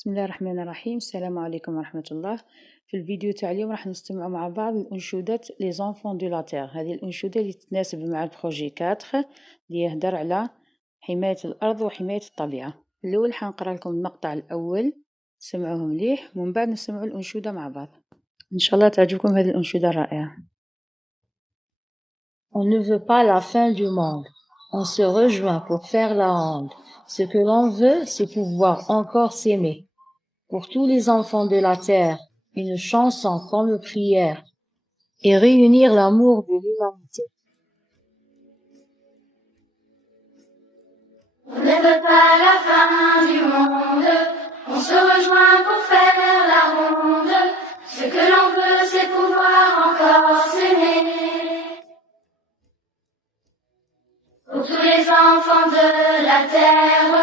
بسم الله الرحمن الرحيم. السلام عليكم ورحمة الله. في الفيديو تاع اليوم راح نستمع مع بعض الأنشودات لي زونفون دو لا تير. هذه الأنشودة اللي تتناسب مع البروجي 4 اللي يهدر على حماية الأرض وحماية الطبيعة. الأول حنقرا لكم المقطع الأول، سمعوه مليح ومن بعد نسمعوا الأنشودة مع بعض. إن شاء الله تعجبكم هذه الأنشودة الرائعة. On ne veut pas la fin du monde. On se rejoint pour faire la ronde. Ce que l'on veut, c'est pouvoir encore s'aimer. Pour tous les enfants de la terre, une chanson comme prière et réunir l'amour de l'humanité. On ne veut pas la fin du monde. On se rejoint pour faire la ronde. Ce que l'on veut, c'est pouvoir encore s'aimer. Pour tous les enfants de la terre,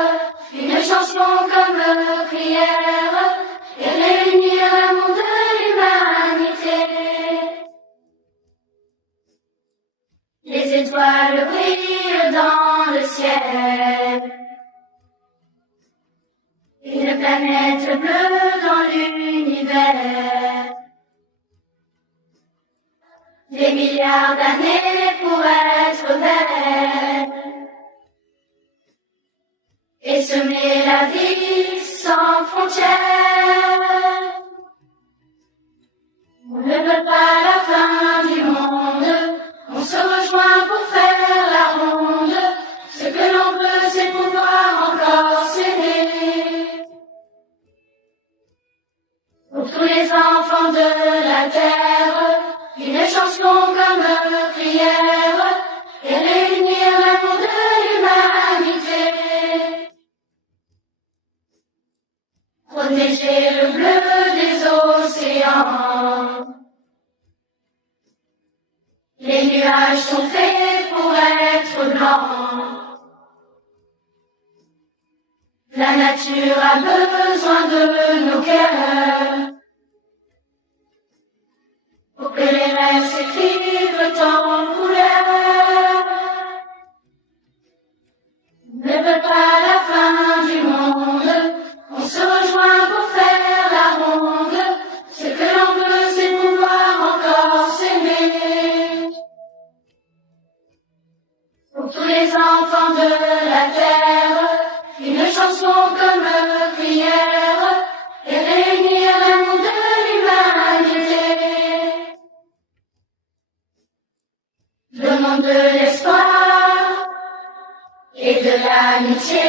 une chanson comme prière et réunir l'amour de l'humanité. Les étoiles brillent dans le ciel, une planète bleue dans l'univers. Des milliards d'années pour être belle et semer la vie sans frontières. On ne veut pas la fin du monde. On se rejoint pour faire la ronde. Ce que l'on veut, c'est pouvoir encore s'aimer. Pour tous les enfants de la terre, une chanson comme prière et réunir l'amour de l'humanité. Protéger le bleu des océans. Les nuages sont faits pour être blancs. La nature a besoin de nos cœurs pour que les rêves s'écrivent en couleur. On ne veut pas la fin du monde. On se rejoint pour faire la ronde. Ce que l'on veut, c'est pouvoir encore s'aimer. Pour tous les enfants de la terre, une chanson comme prière et réunir l'amour de l'humanité. Donnons de l'espoir et de l'amitié.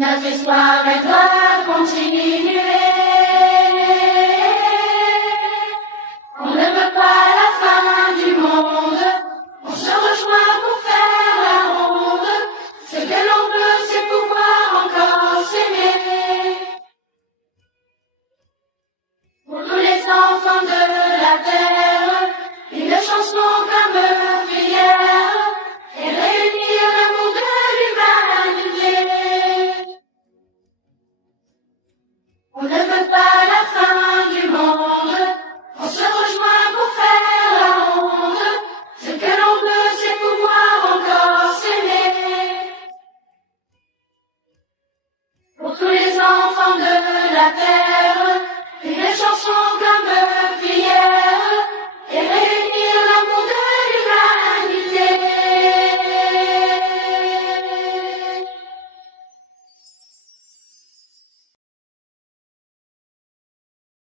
Notre histoire, elle doit continuer.